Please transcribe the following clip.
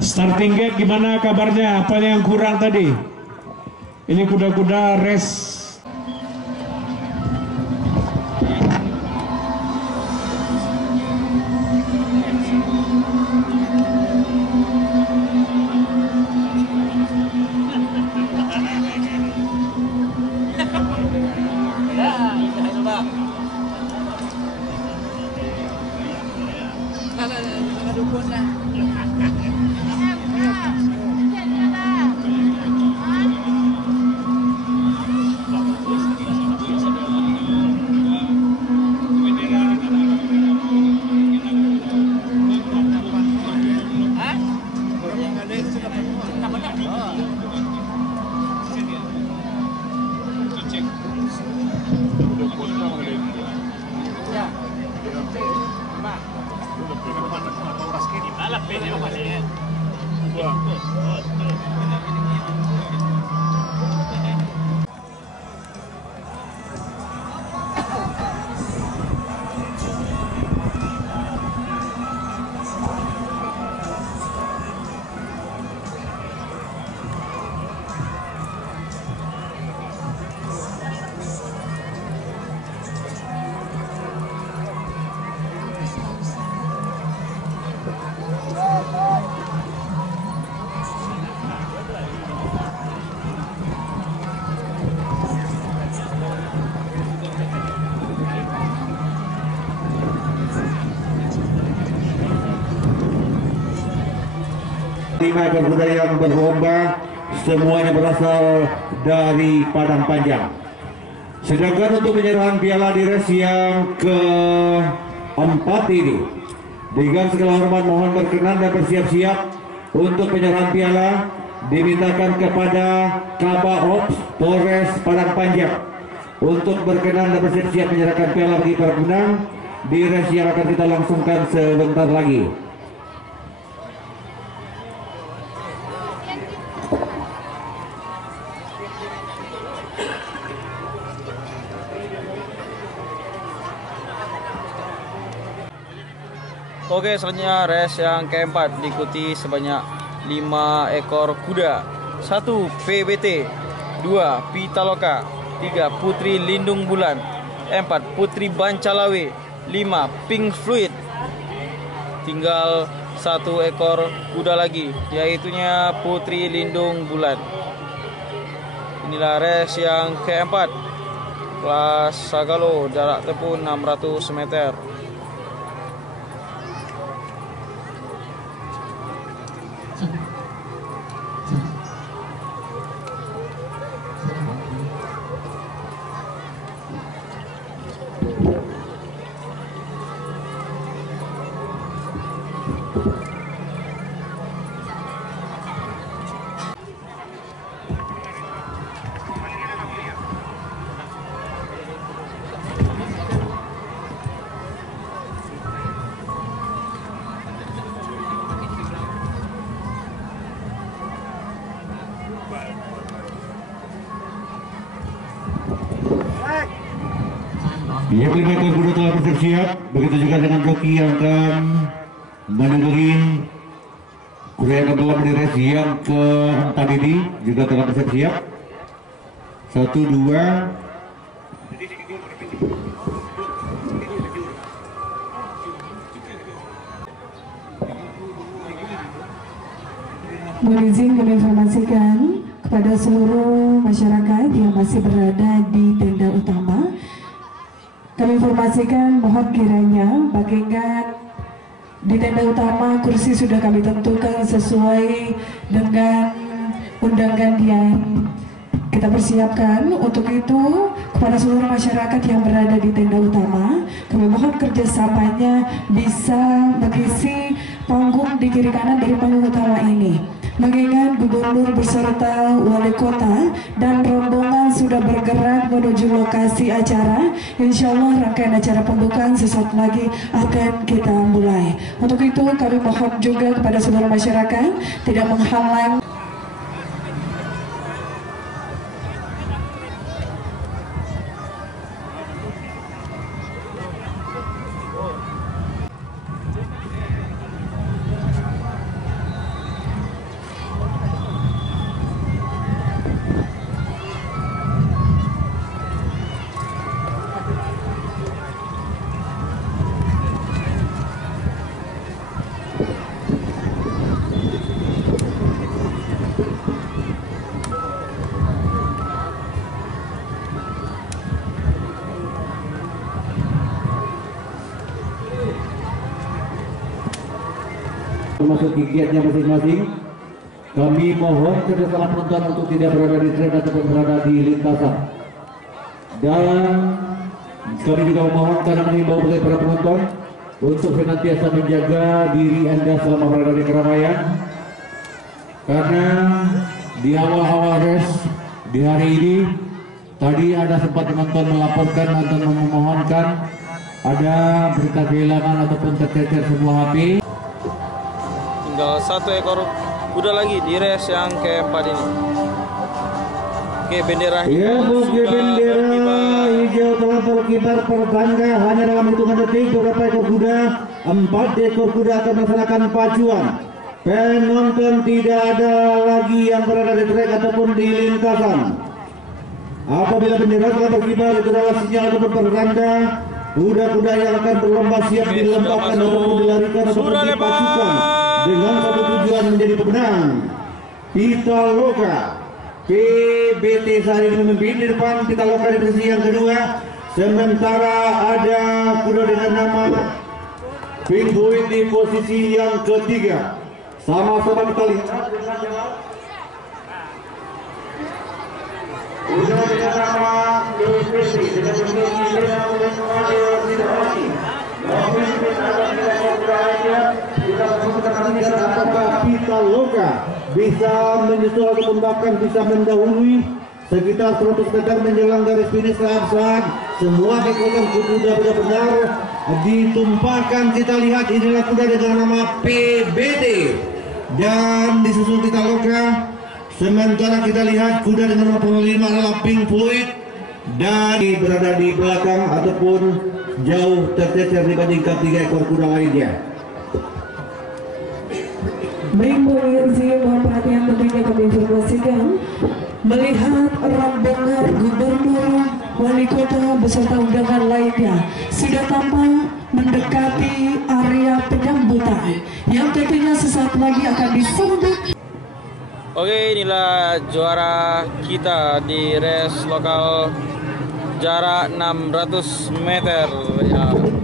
Starting gate gimana kabarnya? Apa yang kurang tadi? Ini kuda-kuda race. Lima ekor kuda yang berlomba semuanya berasal dari Padang Panjang. Sedangkan untuk penyerahan piala di race yang keempat ini, dengan segala hormat mohon berkenan dan bersiap-siap untuk penyerahan piala dimintakan kepada Kabaops Polres Padang Panjang untuk berkenan dan bersiap-siap menyerahkan piala bagi para pemenang di race yang akan kita langsungkan sebentar lagi. Oke, selanjutnya race yang keempat diikuti sebanyak 5 ekor kuda. 1 PBT, 2 Pitaloka, 3 Putri Lindung Bulan, 4 Putri Bancalawe, 5 Pink Fluid. Tinggal 1 ekor kuda lagi, yaitunya Putri Lindung Bulan. Inilah race yang keempat, kelas Sagalo, jarak tempuh 600 meter. Ya, kelima ekor kuda telah bersiap, begitu juga dengan joki yang akan menunggangi kuda yang akan berlaga di race yang keempat ini juga telah bersiap. 1, 2. Mohon izin kami informasikan kepada seluruh masyarakat yang masih berada di tenda utama. Kami informasikan mohon kiranya bagikan di tenda utama kursi sudah kami tentukan sesuai dengan undangan yang kita persiapkan. Untuk itu kepada seluruh masyarakat yang berada di tenda utama, kami mohon kerjasamanya bisa mengisi panggung di kiri kanan dari panggung utama ini. Mengingat gubernur beserta wali kota dan rombongan sudah bergerak menuju lokasi acara, insya Allah rangkaian acara pembukaan sesaat lagi akan kita mulai. Untuk itu kami mohon juga kepada seluruh masyarakat tidak menghalang termasuk gigiatnya masing-masing. Kami mohon kerjasama penonton untuk tidak berada di tren ataupun berada di lintasan. Dan kami juga memohon karena mengimbau kepada para penonton untuk senantiasa menjaga diri Anda selama berada di keramaian. Karena di awal-awal race di hari ini tadi ada sempat penonton melaporkan atau memohonkan ada berita kehilangan ataupun tercecer sebuah HP. Tinggal 1 ekor kuda lagi di race yang keempat ini. Oke, bendera Ya, hijau bukti sudah bendera berkibar. hijau telah berkibar pertanda hanya dalam hitungan detik. Beberapa ekor kuda, 4 ekor kuda akan melaksanakan pacuan. Penonton tidak ada lagi yang berada di trek ataupun di lintasan. Apabila bendera telah berkibar, itu adalah sinyal ataupun pertanda kuda-kuda yang akan berlomba siap Oke, dilempahkan sudah ataupun masuk. dilarikan ataupun Sudah dipacukan lepas. dengan satu tujuan menjadi pemenang. Pitaloka PBT saat ini memimpin di depan. Pitaloka di posisi yang kedua, sementara ada kuda dengan nama Pink Fluid di posisi yang ketiga. Sama-sama kita lihat kuda dengan nama PBT dengan memiliki dengan Pitaloka bisa menyusul ataupun bahkan bisa mendahului sekitar 100 meter menjelang garis finish saat semua kekuatan kuda benar-benar ditumpahkan. Kita lihat inilah kuda dengan nama PBT dan disusul Pitaloka. Sementara kita lihat kuda dengan nomor 5 adalah Pink Fluid dan berada di belakang ataupun jauh tercecer dibandingkan 3 ekor kuda lainnya. Baik, mohon perhatian tentunya kami informasikan melihat rombongan gubernur, wali kota beserta undangan lainnya sudah tampak mendekati area penyambutan yang tentunya sesaat lagi akan disambut. Oke, inilah juara kita di race lokal jarak 600 meter ya.